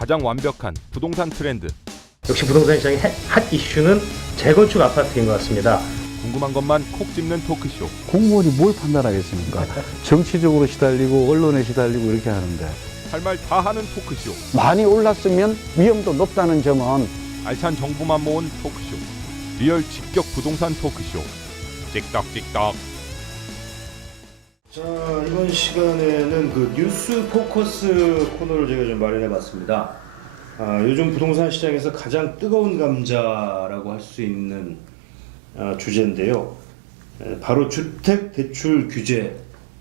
가장 완벽한 부동산 트렌드. 역시 부동산 시장의 핫 이슈는 재건축 아파트인 것 같습니다. 궁금한 것만 콕 집는 토크쇼. 공무원이 뭘 판단하겠습니까? 정치적으로 시달리고 언론에 시달리고 이렇게 하는데 할 말 다 하는 토크쇼. 많이 올랐으면 위험도 높다는 점은 알찬 정보만 모은 토크쇼. 리얼 직격 부동산 토크쇼. 찍덕찍덕. 자, 이번 시간에는 그 뉴스 포커스 코너를 제가 좀 마련해봤습니다. 요즘 부동산 시장에서 가장 뜨거운 감자라고 할 수 있는 주제인데요. 바로 주택 대출 규제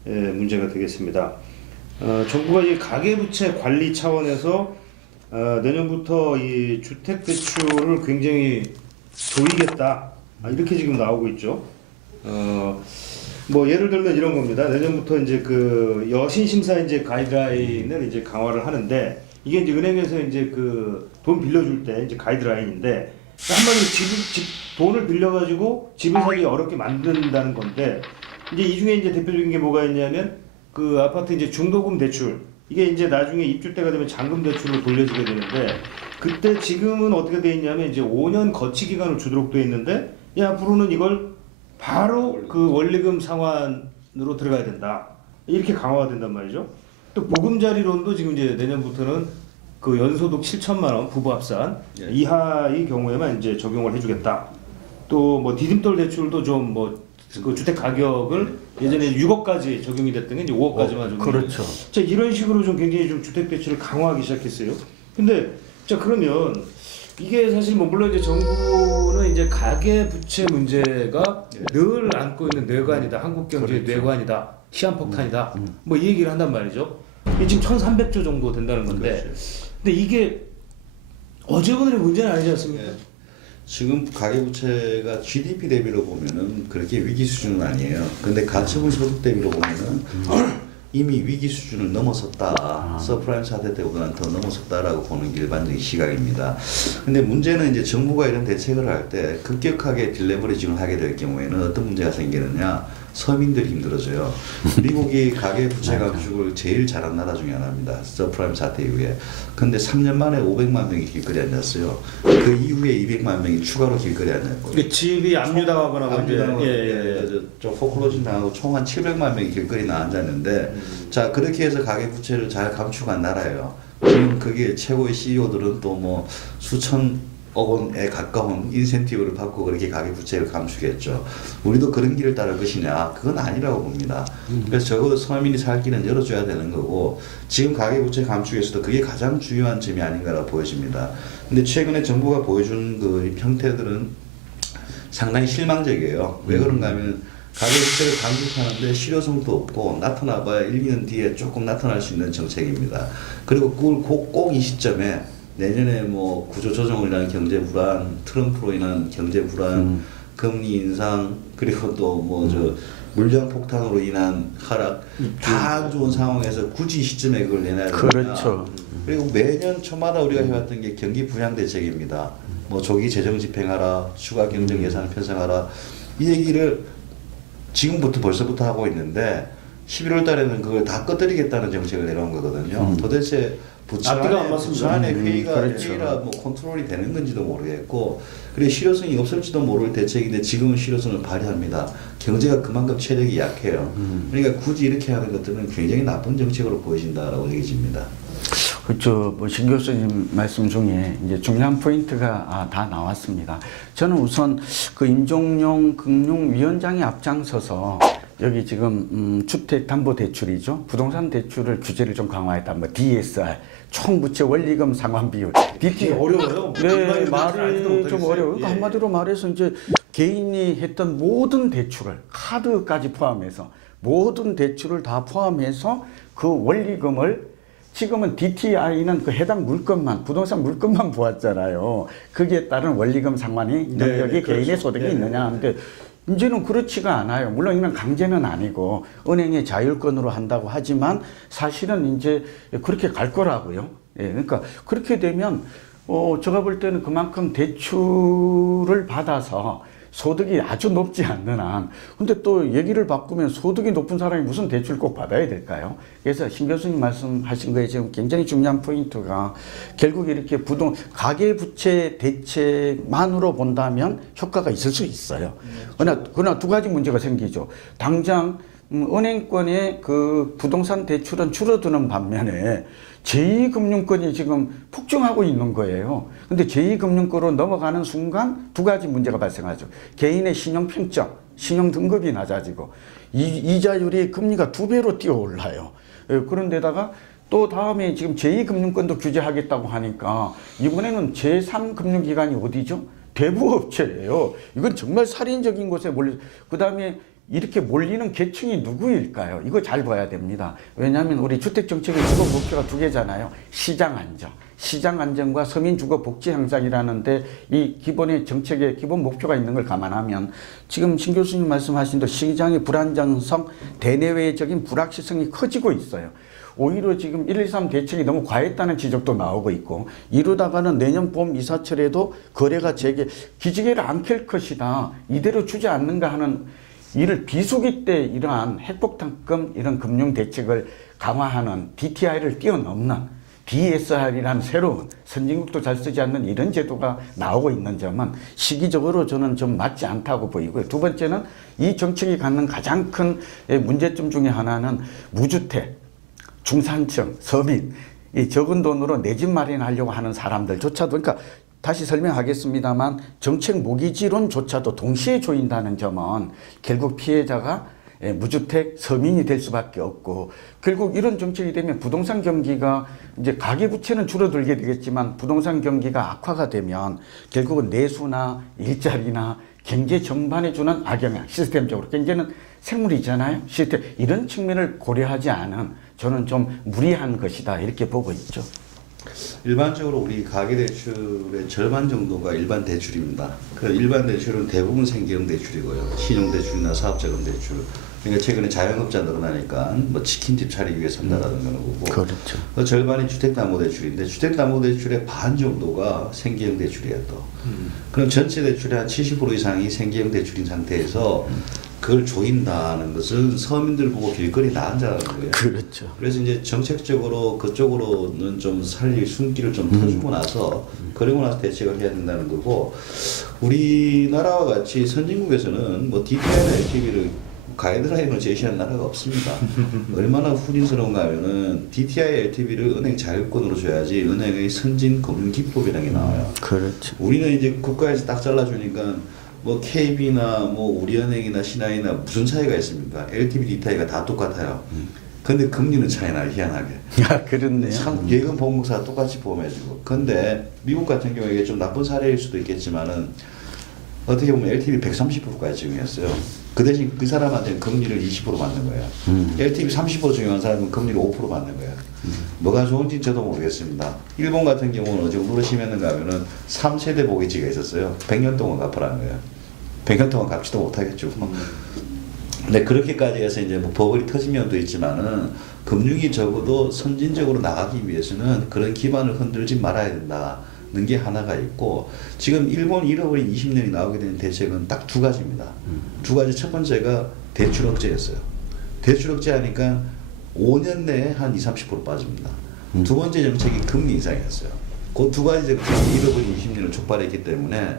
문제가 되겠습니다. 정부가 이 가계부채 관리 차원에서 내년부터 이 주택 대출을 굉장히 조이겠다, 이렇게 지금 나오고 있죠. 뭐 예를 들면 이런 겁니다. 내년부터 이제 그 여신 심사 이제 가이드라인을 이제 강화를 하는데, 이게 이제 은행에서 이제 그 돈 빌려줄 때 이제 가이드라인인데, 한마디로 돈을 빌려가지고 집을 사기 어렵게 만든다는 건데, 이제 이 중에 이제 대표적인 게 뭐가 있냐면 그 아파트 이제 중도금 대출, 이게 이제 나중에 입주 때가 되면 잔금 대출로 돌려지게 되는데, 그때 지금은 어떻게 돼 있냐면 이제 5년 거치 기간을 주도록 돼 있는데, 앞으로는 이걸 바로 그 원리금 상환으로 들어가야 된다, 이렇게 강화가 된단 말이죠. 또 보금자리론도 지금 이제 내년부터는 그 연소득 7천만 원 부부 합산 이하의 경우에만 이제 적용을 해주겠다. 또 뭐 디딤돌 대출도 좀 뭐 그 주택 가격을 예전에 6억까지 적용이 됐던 게 이제 5억까지만 적용이. 그렇죠. 자, 이런 식으로 좀 굉장히 좀 주택 대출을 강화하기 시작했어요. 근데 자, 그러면 이게 사실 뭐 물론 이제 정부는 이제 가계 부채 문제가 늘 안고 있는 뇌관이다, 한국 경제의 뇌관이다, 시한폭탄이다, 뭐 이 얘기를 한단 말이죠. 이게 지금 1,300조 정도 된다는 건데, 근데 이게 어제 오늘의 문제는 아니지 않습니까? 지금 가계부채가 GDP 대비로 보면은 그렇게 위기 수준은 아니에요. 근데 가처분 소득 대비로 보면은 이미 위기 수준을 넘어섰다. 서프라임 사태 때보다는 더 넘어섰다라고 보는 게 일반적인 시각입니다. 근데 문제는 이제 정부가 이런 대책을 할 때 급격하게 딜레버리징을 하게 될 경우에는 어떤 문제가 생기느냐? 서민들이 힘들어져요. 미국이 가계부채 감축을 제일 잘한 나라 중에 하나입니다. 서프라임 사태 이후에. 근데 3년 만에 500만 명이 길거리에 앉았어요. 그 이후에 200만 명이 추가로 길거리에 앉았고. 집이 압류당하거나 좀 포클로징 당하고 총 한 700만 명이 길거리에 앉았는데, 자, 그렇게 해서 가계부채를 잘 감축한 나라예요. 그럼 그게 최고의 CEO들은 또 뭐 수천억 원에 가까운 인센티브를 받고 그렇게 가계부채를 감축했죠. 우리도 그런 길을 따를 것이냐? 그건 아니라고 봅니다. 그래서 적어도 서민이 살 길은 열어줘야 되는 거고, 지금 가계부채 감축에서도 그게 가장 중요한 점이 아닌가라고 보여집니다. 근데 최근에 정부가 보여준 그 형태들은 상당히 실망적이에요. 왜 그런가 하면 가계부채를 감축하는데 실효성도 없고, 나타나봐야 1, 2년 뒤에 조금 나타날 수 있는 정책입니다. 그리고 그걸 꼭 이 시점에 내년에 뭐 구조조정을 위한 경제 불안, 트럼프로 인한 경제 불안, 금리 인상, 그리고 또 뭐 저 물량 폭탄으로 인한 하락, 다 안 좋은 상황에서 굳이 이 시점에 그걸 내놔야 되냐. 그렇죠. 그리고 매년 초마다 우리가 해왔던 게 경기 부양 대책입니다. 뭐 조기 재정 집행하라, 추가 경정 예산을 편성하라, 이 얘기를 지금부터 벌써부터 하고 있는데 11월 달에는 그걸 다 꺼뜨리겠다는 정책을 내놓은 거거든요. 도대체 부처 안에 회의가 뭐 컨트롤이 되는 건지도 모르겠고, 그리고 실효성이 없을지도 모를 대책인데 지금은 실효성을 발휘합니다. 경제가 그만큼 체력이 약해요. 그러니까 굳이 이렇게 하는 것들은 굉장히 나쁜 정책으로 보여진다라고 얘기집니다. 그렇죠. 뭐 신 교수님 말씀 중에 이제 중요한 포인트가 다 나왔습니다. 저는 우선 그 임종용 금융위원장이 앞장서서 여기 지금 주택담보대출이죠. 부동산 대출을 규제를 좀 강화했다. 뭐 DSR, 총부채 원리금 상환 비율. 이게 어려워요. 네, 말이 좀 어려워요. 그러니까 한마디로 말해서 이제 개인이 했던 모든 대출을, 카드까지 포함해서 모든 대출을 다 포함해서 그 원리금을, 지금은 DTI는 그 해당 물건만, 부동산 물건만 보았잖아요. 거기에 따른 원리금 상환이 능력이 개인의 소득이 있느냐 하는데, 이제는 그렇지가 않아요. 물론 이건 강제는 아니고 은행의 자율권으로 한다고 하지만 사실은 이제 그렇게 갈 거라고요. 예, 그러니까 그렇게 되면 제가 볼 때는 그만큼 대출을 받아서 소득이 아주 높지 않는 한. 근데 또 얘기를 바꾸면 소득이 높은 사람이 무슨 대출 꼭 받아야 될까요? 그래서 신 교수님 말씀하신 거에 지금 굉장히 중요한 포인트가 결국 이렇게 가계부채 대책만으로 본다면 효과가 있을 수 있어요. 그러나 두 가지 문제가 생기죠. 당장 은행권의 그 부동산 대출은 줄어드는 반면에 제2금융권이 지금 폭증하고 있는 거예요. 근데 제2금융권으로 넘어가는 순간 두 가지 문제가 발생하죠. 개인의 신용평점, 신용등급이 낮아지고 이자율이 금리가 2배로 뛰어 올라요. 그런데다가 또 다음에 지금 제2금융권도 규제하겠다고 하니까 이번에는 제3금융기관이 어디죠? 대부업체예요. 이건 정말 살인적인 곳에 그 다음에 이렇게 몰리는 계층이 누구일까요? 이거 잘 봐야 됩니다. 왜냐하면 우리 주택정책의 기본 목표가 두 개잖아요. 시장 안정. 시장 안정과 서민 주거 복지 향상이라는데 이 기본의 정책의 기본 목표가 있는 걸 감안하면 지금 신 교수님 말씀하신 대로 시장의 불안정성, 대내외적인 불확실성이 커지고 있어요. 오히려 지금 113 대책이 너무 과했다는 지적도 나오고 있고 이러다가는 내년 봄 이사철에도 거래가 기지개를 안 켤 것이다. 이대로 주지 않는가 하는 이를 비수기 때 이러한 핵폭탄급 이런 금융 대책을 강화하는 DTI를 뛰어넘는 DSR이라는 새로운 선진국도 잘 쓰지 않는 이런 제도가 나오고 있는 점은 시기적으로 저는 좀 맞지 않다고 보이고요. 두 번째는 이 정책이 갖는 가장 큰 문제점 중에 하나는 무주택, 중산층, 서민, 이 적은 돈으로 내 집 마련하려고 하는 사람들조차도 그러니까 다시 설명하겠습니다만 정책 모기지론조차도 동시에 조인다는 점은 결국 피해자가 무주택 서민이 될 수밖에 없고 결국 이런 정책이 되면 부동산 경기가 이제 가계부채는 줄어들게 되겠지만 부동산 경기가 악화가 되면 결국은 내수나 일자리나 경제 전반에 주는 악영향 시스템적으로 경제는 생물이잖아요. 시스템 이런 측면을 고려하지 않은 저는 좀 무리한 것이다 이렇게 보고 있죠. 일반적으로 우리 가계대출의 절반 정도가 일반 대출입니다. 그 일반 대출은 대부분 생계형 대출이고요. 신용대출이나 사업자금 대출. 그러니까 최근에 자영업자 늘어나니까 뭐 치킨집 차리기 위해 산다라는 거고. 그렇죠. 그 절반이 주택담보대출인데 주택담보대출의 반 정도가 생계형 대출이에요 또. 그럼 전체 대출의 한 70% 이상이 생계형 대출인 상태에서 그걸 조인다는 것은 서민들 보고 길거리 나앉아라는 거예요. 그렇죠. 그래서 이제 정책적으로 그쪽으로는 좀 살릴 숨기를 좀 터주고 나서 그러고 나서 대책을 해야 된다는 거고 우리나라와 같이 선진국에서는 뭐 DTI나 LTV를 가이드라인으로 제시한 나라가 없습니다. 얼마나 후진스러운가 하면은 DTI, LTV를 은행 자율권으로 줘야지 은행의 선진 금융 기법이라는 게 나와요. 그렇죠. 우리는 이제 국가에서 딱 잘라주니까 뭐 KB나 뭐 우리은행이나 신한이나 무슨 차이가 있습니까? LTV, DTI가 다 똑같아요. 근데 금리는 차이나 희한하게. 아, 그렇네요. 참 예금 보험공사가 똑같이 보험해주고. 근데 미국 같은 경우에 이게 좀 나쁜 사례일 수도 있겠지만은 어떻게 보면 LTV 130%까지 적용했어요. 그 대신 그 사람한테는 금리를 20% 맞는 거예요. LTV 30% 적용한 사람은 금리를 5% 맞는 거예요. 뭐가 좋은지 저도 모르겠습니다. 일본 같은 경우는 어느 정도로 심했는가 하면은 3세대 모기지가 있었어요. 100년 동안 갚으라는 거예요. 100년 동안 갚지도 못하겠죠. 근데 그렇게까지 해서 이제 뭐 버블이 터진 면도 있지만은 금융이 적어도 선진적으로 나가기 위해서는 그런 기반을 흔들지 말아야 된다는 게 하나가 있고 지금 일본 잃어버린 20년이 나오게 된 대책은 딱 두 가지입니다. 두 가지 첫 번째가 대출 억제였어요. 대출 억제하니까 5년 내에 한 20-30% 빠집니다. 두 번째 정책이 금리 인상이었어요. 그 두 가지 정책이 잃어버린 20년을 촉발했기 때문에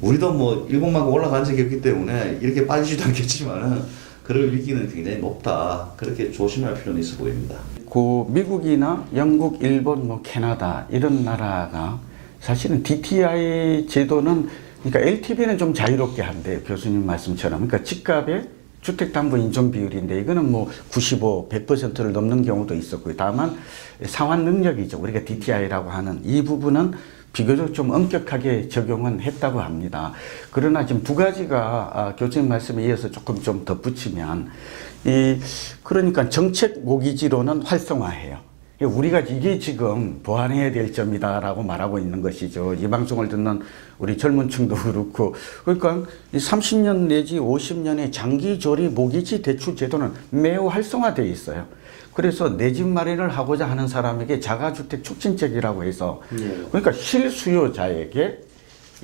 우리도 뭐 일본만큼 올라간 적이 없기 때문에 이렇게 빠지지도 않겠지만은 그럴 위기는 굉장히 높다. 그렇게 조심할 필요는 있어 보입니다. 그 미국이나 영국, 일본, 뭐 캐나다 이런 나라가 사실은 DTI 제도는 그러니까 LTV는 좀 자유롭게 한데 교수님 말씀처럼 그러니까 집값의 주택담보 인정 비율인데 이거는 뭐 95, 100%를 넘는 경우도 있었고요. 다만 상환 능력이죠. 우리가 DTI라고 하는 이 부분은 비교적 좀 엄격하게 적용은 했다고 합니다. 그러나 지금 두 가지가 교수님 말씀에 이어서 조금 좀 덧붙이면 그러니까 정책 모기지로는 활성화해요. 우리가 이게 지금 보완해야 될 점이다라고 말하고 있는 것이죠. 이 방송을 듣는 우리 젊은 층도 그렇고 그러니까 30년 내지 50년의 장기 조리 모기지 대출 제도는 매우 활성화되어 있어요. 그래서 내 집 마련을 하고자 하는 사람에게 자가주택 촉진책이라고 해서 그러니까 실수요자에게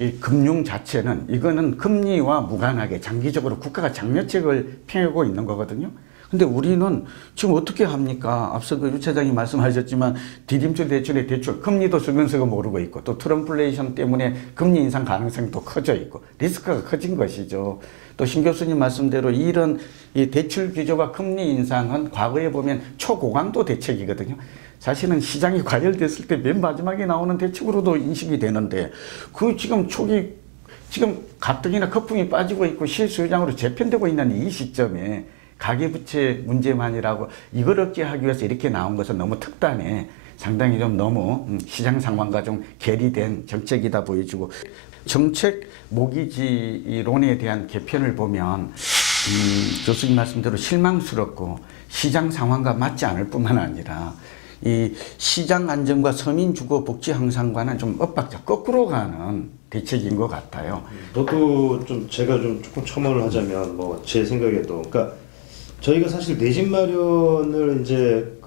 이 금융 자체는 이거는 금리와 무관하게 장기적으로 국가가 장려책을 펴고 있는 거거든요. 근데 우리는 지금 어떻게 합니까? 앞서 그 유 차장이 말씀하셨지만 디딤줄 대출의 대출 금리도 슬근슬근 오르고 있고 또 트럼플레이션 때문에 금리 인상 가능성도 커져 있고 리스크가 커진 것이죠. 또 신 교수님 말씀대로 이런 이 대출 규제와 금리 인상은 과거에 보면 초고강도 대책이거든요. 사실은 시장이 과열됐을 때 맨 마지막에 나오는 대책으로도 인식이 되는데 그 지금 초기 지금 가뜩이나 거품이 빠지고 있고 실수요장으로 재편되고 있는 이 시점에 가계부채 문제만이라고 이걸 억제하기 위해서 이렇게 나온 것은 너무 특단해 상당히 좀 너무 시장 상황과 좀 괴리된 정책이다 보여지고 정책 모기지론에 대한 개편을 보면 교수님 말씀대로 실망스럽고 시장 상황과 맞지 않을 뿐만 아니라 이 시장 안정과 서민 주거 복지 향상과는 좀 엇박자 거꾸로 가는 대책인 것 같아요. 저도 좀 제가 좀 조금 첨언을 하자면 뭐 제 생각에도 그러니까 저희가 사실 내 집 마련을 이제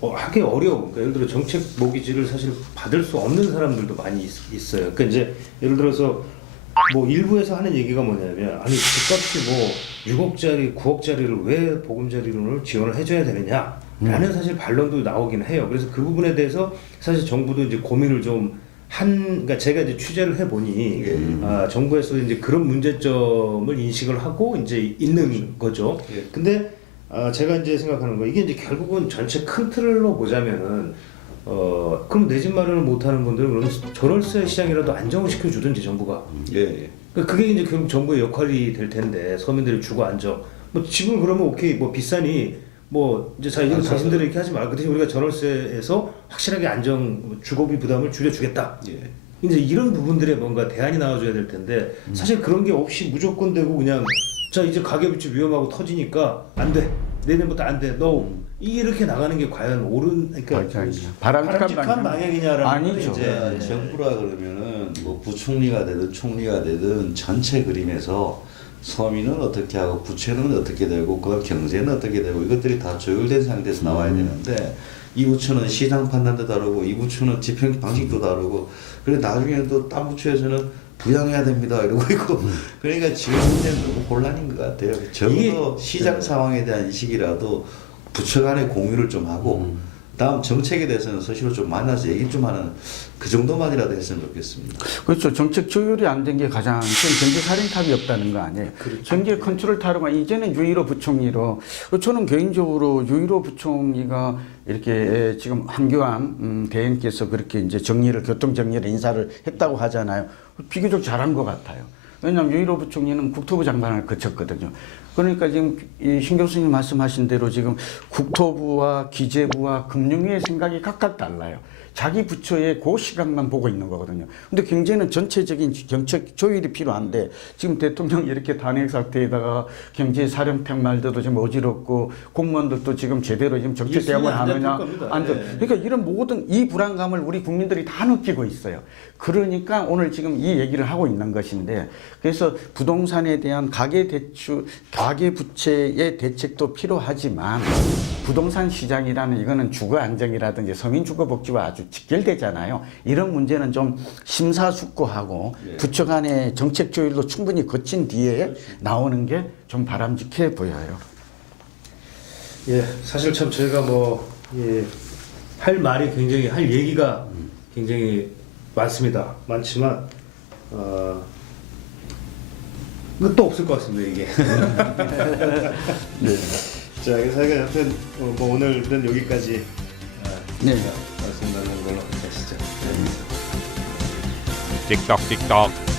하기 어려운 그러니까 예를 들어 정책 모기지를 사실 받을 수 없는 사람들도 많이 있어요. 그러니까 이제 예를 들어서 뭐 일부에서 하는 얘기가 뭐냐면 아니 집값이 뭐 6억짜리 9억짜리를 왜 보금자리론을 지원을 해줘야 되느냐라는 사실 반론도 나오긴 해요. 그래서 그 부분에 대해서 사실 정부도 이제 고민을 좀 그러니까 제가 이제 취재를 해보니 정부에서 이제 그런 문제점을 인식을 하고 이제 있는 거죠. 근데 제가 이제 생각하는 거 이게 이제 결국은 전체 큰 틀로 보자면은 그럼 내 집 마련을 못하는 분들은 그러면 전월세 시장이라도 안정을 시켜주든지 정부가. 그러니까 그게 이제 결국 정부의 역할이 될 텐데 서민들이 주거 안정. 뭐 집을 그러면 오케이 뭐 비싸니 뭐 이제 자 이거 자신들은 이렇게 하지 말고 대신 우리가 전월세에서 확실하게 안정 주거비 부담을 줄여주겠다. 이제 이런 부분들에 뭔가 대안이 나와줘야 될 텐데 사실 그런 게 없이 무조건 되고 그냥 자 이제 가계부채 위험하고 터지니까 안 돼. 내년부터 안 돼. 너 이렇게 나가는 게 과연 옳은 그러니까 바람직한 방향이냐라는 아니죠. 이제 정부라 그러면은 뭐 부총리가 되든 총리가 되든 전체 그림에서 서민은 어떻게 하고 부채는 어떻게 되고 그 경제는 어떻게 되고 이것들이 다 조율된 상태에서 나와야 되는데 이 부처는 시장 판단도 다르고 이 부처는 집행 방식도 다르고 그리고 나중에는 또 딴 부처에서는 부양해야 됩니다 이러고 있고 그러니까 지금 문제는 너무 혼란인 것 같아요. 적어도 시장 상황에 대한 인식이라도 부처 간의 공유를 좀 하고 다음 정책에 대해서는 서시로 좀 만나서 얘기 좀 하는 그 정도만이라도 했으면 좋겠습니다. 그렇죠. 정책 조율이 안 된 게 가장 큰 경제 살인탑이 없다는 거 아니에요. 그렇죠. 경제 컨트롤 타로가 이제는 유일호 부총리로 저는 개인적으로 유일호 부총리가 이렇게 지금 한교안 대행께서 그렇게 이제 교통 정리를 인사를 했다고 하잖아요. 비교적 잘한 것 같아요. 왜냐하면 유일호 부총리는 국토부 장관을 거쳤거든요. 그러니까 지금 신 교수님 말씀하신 대로 지금 국토부와 기재부와 금융위의 생각이 각각 달라요. 자기 부처의 그 시각만 보고 있는 거거든요. 근데 경제는 전체적인 정책 조율이 필요한데 지금 대통령이 이렇게 탄핵 사태에다가 경제 사령탑 말들도 좀 어지럽고 공무원들도 지금 제대로 지금 정책 대응을 하느냐 안 돼. 그러니까 이런 모든 이 불안감을 우리 국민들이 다 느끼고 있어요. 그러니까 오늘 지금 이 얘기를 하고 있는 것인데 그래서 부동산에 대한 가계부채의 대책도 필요하지만 부동산 시장이라는 이거는 주거 안정이라든지 서민 주거 복지와 아주 직결되잖아요. 이런 문제는 좀 심사숙고하고 부처 간의 정책 조율도 충분히 거친 뒤에 나오는 게 좀 바람직해 보여요. 예, 사실 참 저희가 할 말이 굉장히 할 얘기가 굉장히 많지만 끝도 없을 것 같습니다 이게. 네. 자, 그래서 여튼 뭐 오늘은 여기까지 말씀 나누는 걸로 하시죠. 틱떡틱떡